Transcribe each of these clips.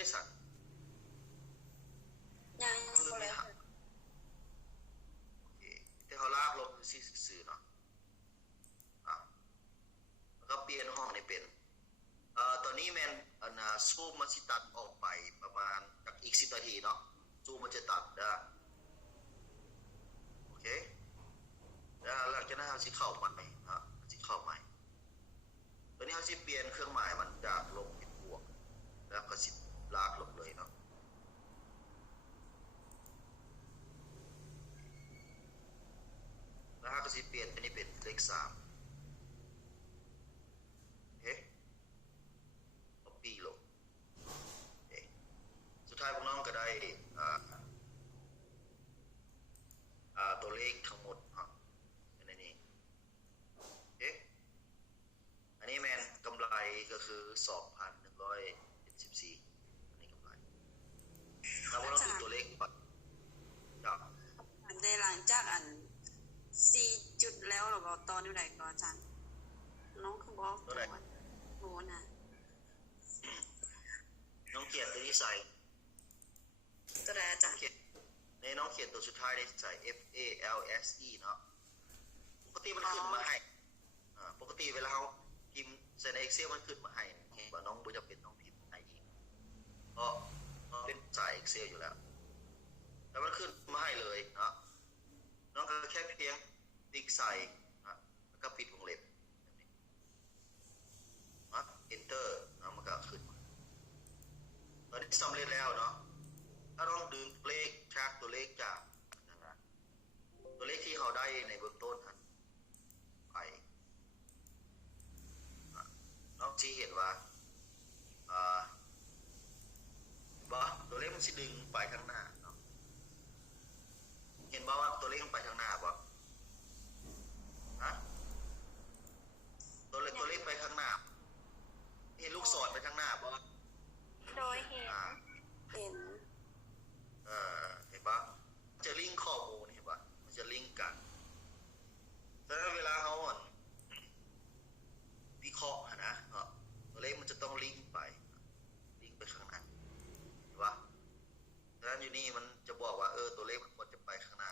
ได้สั่นยังคืนบ่แล้วไม่หักโอเคแต่เขาลากลบคือซื่อๆเนาะอ่ะแล้วก็เปลี่ยนห้องนี่เป็นตอนนี้แมนซูมมันสิตัดออกไปประมาณจากอีก10 นาทีเนาะซูมมันจะตัดได้โอเคแล้วหลังจากนั้นเราสิเข้าใหม่นะสิเข้าใหม่ตอนนี้เราสิเปลี่ยนเครื่องหมายมันจากลบเป็นบวกแล้วก็สิลากลบเลยเนาะแล้วก็สิเปลี่ยนอันนี้เป็นเลข3เฮ้copy ลงเฮ้สุดท้ายพวกน้องก็ได้ตัวเลขทั้งหมดในนี้เอ๊ะอันนี้แมนกำไรก็คือ 2,174 อันนี้กำไรเราก็ต้องดูตัวเลขก่อนจากอันได้หลังจากอัน4จุดแล้วหรอบ่ตอนอยู่ไหนก็อาจารย์น้องคือบอกตัวโหนะน้องเขียนตัวนี้ใส่ตัวใดอาจารย์ในน้องเขียนตัวสุดท้ายได้ใส่ FALSE เนาะปกติมันขึ้นมาให้ปกติเวลาเราพิมพ์ใส่ใน Excel มันขึ้นมาให้ว่าน้องบ่จำเป็นต้องพิมพ์ให้อีกเพราะเป็นสาย Excel อยู่แล้วแล้วมันขึ้นมาให้เลยเนาะน้องก็แค่เพียงติ๊กใส่แล้วก็ปิดวงเล็บแบบนี้Enter มันก็ขึ้นมาตอนนี้สำเร็จแล้วเนาะถ้าต้องดึงเลขจากตัวเลขจากตัวเลขที่เราได้ในเบื้องต้นไปน้องที่เห็นว่าตัวเลขมันสิดึงไปข้างหน้าเนาะเห็นว่าตัวเลขมันไปข้างหน้าบ่ตัวเลขไปข้างหน้าเห็นลูกศรไปข้างหน้าบ่โดยเห็นเห็นเห็นปะจะลิงก์ข้อมูลเห็นปะมันจะลิงก์กันแต่เวลาเขาวิเคราะห์นะตัวเลขมันจะต้องลิงก์ไปข้างหน้าเห็นปะดังนั้นอยู่นี่มันจะบอกว่าตัวเลขมันควรจะไปข้างหน้า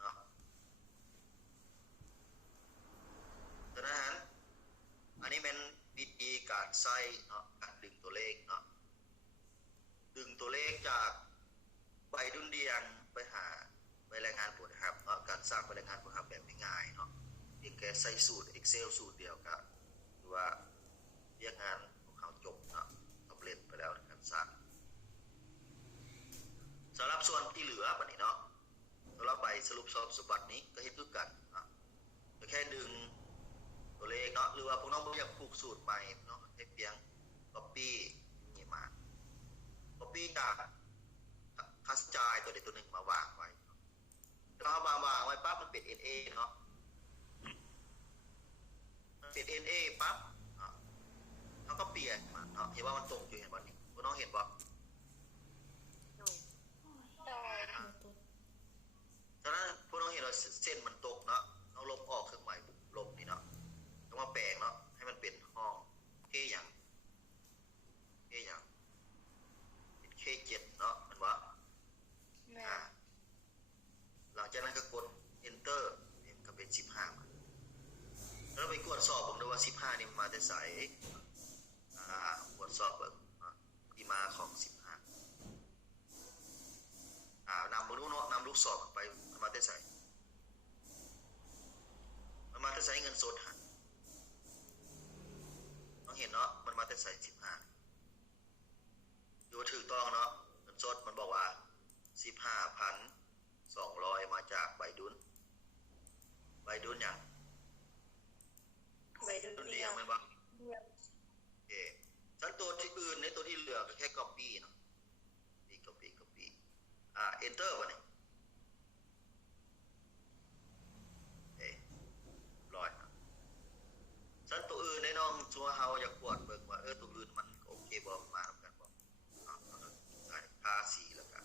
เนาะดังนั้นอันนี้เป็นวิธีการใช้เนาะการดึงตัวเลขเนาะดึงตัวเลขจากใบดุลเดียนไปหาใบรายงานผลนะครับเนาะการสร้างใบรายงานผลครับแบบง่ายๆเนาะเพียงแค่ใส่สูตร Excel สูตรเดียวก็หรือว่าเรียกงานของเขาจบเนาะสำเร็จไปแล้วในการสร้างสำหรับส่วนที่เหลือบัดนี้เนาะสำหรับใบสรุปสมบัตินี้ก็เฮ็ดคือกันเนาะแค่ดึงตัวเลขเนาะหรือว่าพวกน้องอยากผูกสูตรใหม่เนาะให้เพียง copy นี่มา copy จากคัสจายตัวใดตัวหนึ่งมาวางไว้แล้วเอามาวางไว้ปั๊บมันเป็น NA เนาะมันเป็น NA ปั๊บเขาก็เปลี่ยนมาเนาะเห็นว่ามันตกอยู่เห็นบ่นี่พวกน้องเห็นบ่ฉะนั้นพวกน้องเห็นว่าเส้นมันตกเนาะน้องลบออกเครื่องหมายลบนี่เนาะต้องมาแปลงเนาะให้มันเป็นห้องอย่างเป็น K7 เนาะมันว่าหลังจากนั้นก็กด enter ก็เป็น15มาแล้วไปกดสอบผมดูว่า15นี่มันมาแต่ไสกดสอบเบิ่งที่มาของ15นำบ่รู้เนาะนำลูกศรไปมันมาแต่ไสมันมาแต่ไสเงินสดต้องเห็นเนาะมันมาแต่ไส15อยู่ถูกต้องเนาะเงินสดมันบอกว่า 15,200 มาจากใบดุลอย่างใบดุลเดียวมันบ่โอเคชั้นตัวที่อื่นในตัวที่เหลือก็แค่ copy เนาะ copy enter วะนี่ร้อยชั้นตัวอื่นในน้องชัวเฮาอยากกวดเบิ่งว่าตัวอื่นมันโอเคบ่มาทำกันบ่ใส่ภาษีแล้วกัน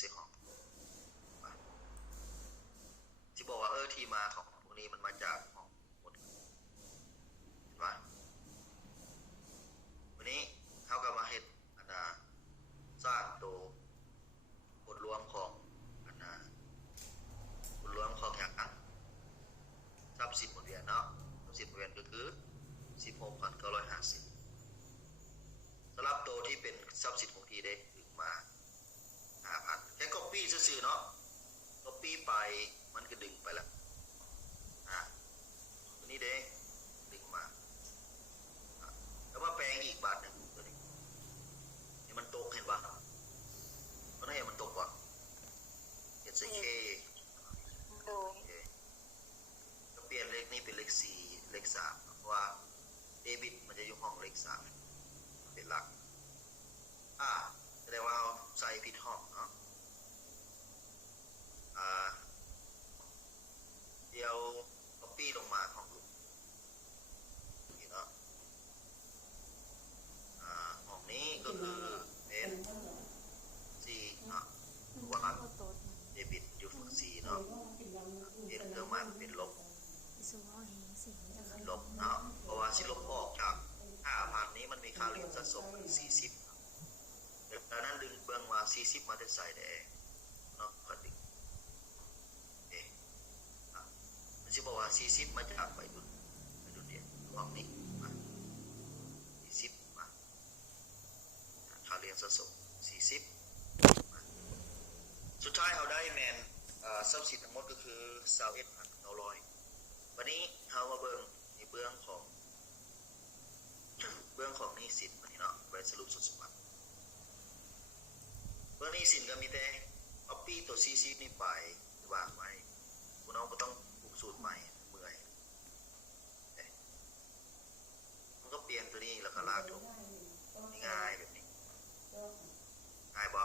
สิของที่บอกว่าที่มาของพวกนี้มันมาจากของหมดเห็นปะวันนี้เท่ากับ ทรัพย์สินคงที่ได้ดึงมา5,000แค่ก๊อปปี้ซื่อๆเนาะก๊อปปี้ไปมันก็ดึงไปละตัวนี้เด้ดึงมาแล้วมาแปลงอีกบาทหนึ่งตัวนี้นี่มันตกเห็นปะมันให้มันตกก่อนเขียนใส่เค โดย ก็เปลี่ยนเลขนี้เป็นเลข4เลข3เพราะว่าเดบิตมันจะอยู่ห้องเลข3เป็นหลักแสดงว่าใส่ผิดห้องเนาะเดี๋ยว copy ลงมาห้องลูกนี่เนาะห้องนี้ก็คือเป็น4เนาะว่าเดบิตอยู่ฝั่ง4เนาะเปลี่ยนเครื่องหมายเป็นลบเนาะเพราะว่าสิลบออกจาก 5,000 นี้มันมีค่าเรียนสะสมคือ40ดังนั้นดึงเบื้องว่า40มาได้ใส่ได้เนาะก็ดึงมันสิบอกว่า40มาจากไปดุลเดียนห้องนี้มา40มาค่าเรียนสะสม40มาสุดท้ายเราได้แมนทรัพย์สินทั้งหมดก็คือ 21,900 วันนี้เรามาเบิ่งในเบื้องของหนี้สินวันนี้เนาะไว้สรุปสมบัติเบื้องหนี้สินก็มีแต่เอาปี้ตัวซีนี่ไปวางไว้คุณน้องก็ต้องปลูกสูตรใหม่เมื่อยมันก็เปลี่ยนตัวนี้แล้วก็ลากลงง่ายแบบนี้ง่ายบ่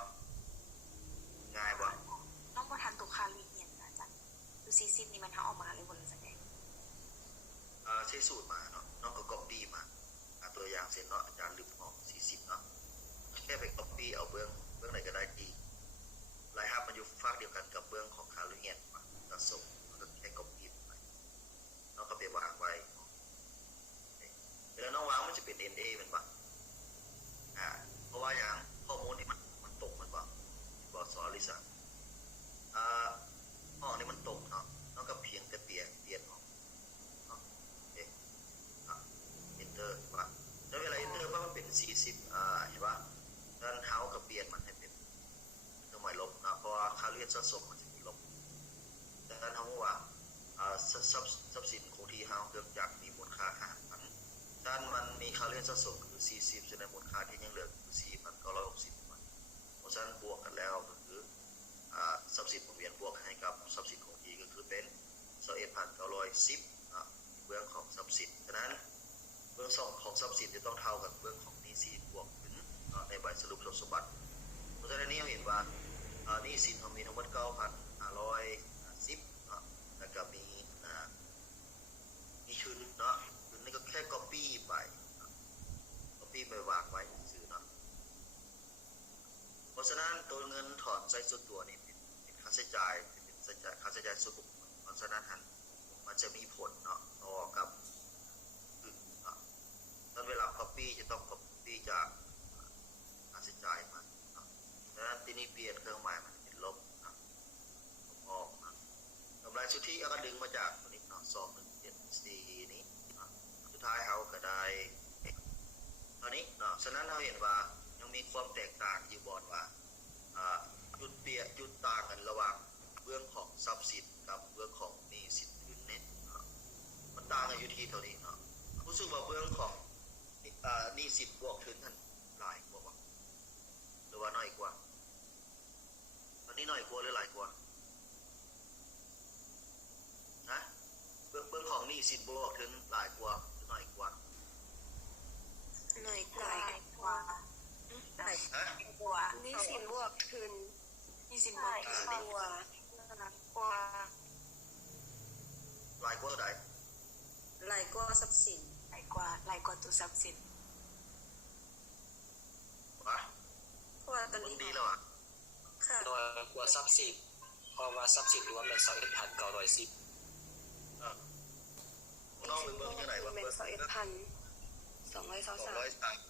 น้องบ่ทันตัวคาลีเรียนนะจ๊ะดู40นี่มันถ้าออกมาเลยบ่เลยจังได๋ใช้สูตรมาเนาะน้องก็ copy มาตัวอย่างเสร็จเนาะอาจารย์ลืมออก40เนาะแค่ไป copy เอาเบื้องไหนก็ได้ดีรายหับมันอยู่ฝากเดียวกันกับเบื้องของคาลูเงียนมาตัดส่งแล้วก็แค่ copy ไปน้องก็ไปวางไว้เวลาน้องวางมันจะเป็น NA เป็นปะเพราะว่าอย่างข้อมูลนี่มันตกมันปะบอกสอนลิซ่าห้องนี้มันตกเนาะน้องก็เพียงแต่เปลี่ยนห้องenter ป่ะแล้วเวลา enter ว่ามันเป็น40เห็นป่ะด้านเท้ากับเปลี่ยนมันให้เป็นเครื่องหมายลบนะเพราะว่าค่าเรียนสะสมมันจะมีลบดังนั้นเขาว่าทรัพย์สินคงที่เฮาเกิดจากมีมูลค่า5,000ด้านมันมีค่าเรียนสะสมคือ40ฉะนั้นมูลค่าที่ยังเหลือคือ 4,960 เพราะฉะนั้นบวกกันแล้วก็คือทรัพย์สินหมุนเวียนบวกให้กับทรัพย์สินคงที่ก็คือเป็น 21,910 เบื้องของทรัพย์สินฉะนั้นเบื้อง2ของทรัพย์สินจะต้องเท่ากับเบื้องของหนี้สินบวกถึงในใบสรุปทรัพย์สมบัติเพราะฉะนั้นนี้เราเห็นว่าหนี้สินของมีทั้งหมด 9,510 แล้วก็มีทุนเนาะทุนนี่ก็แค่ copy ไปวางไว้ซื้อเนาะเพราะฉะนั้นตัวเงินถอนใช้ส่วนตัวนี่เป็นค่าใช้จ่ายค่าใช้จ่ายส่วนบุคคลเพราะฉะนั้นมันจะมีผลเนาะต่อกับตอนเวลา copy จะต้อง copy จากค่าใช้จ่ายมาดังนั้นที่นี่เปลี่ยนเครื่องหมายมันเป็นลบนะออกนะกำไรสุทธิก็ดึงมาจากตัวนี้เนาะ2174นี้สุดท้ายเขาก็ได้ตอนนี้เนาะฉะนั้นเราเห็นว่ายังมีความแตกต่างอยู่บนว่าจุดต่างกันระหว่างเรื่องของทรัพย์สินกับเรื่องของหนี้สินทุนเนี่ยมันต่างกันอยู่ที่เท่านี้เนาะรู้สึกว่าเรื่องของหนี้สินบวกทุนท่านหลายกว่าหรือว่าน้อยกว่าตอนนี้น้อยกว่าหรือหลายกว่านะเรื่องของหนี้สินบวกทุนหลายกว่าหรือน้อยกว่าหน่อยกว่านี่สินบวกทุนนี่สินบวกทุนหลายกว่าหลายกว่าใดหลายกว่าทรัพย์สินหลายกว่าตัวทรัพย์สินวะเพราะว่าตอนนี้ดีแล้วอ่ะค่ะน้อยกว่าทรัพย์สินเพราะว่าทรัพย์สินรวมเป็น 21,910น้องเป็นเมืองยังไงวะเป็น 21,223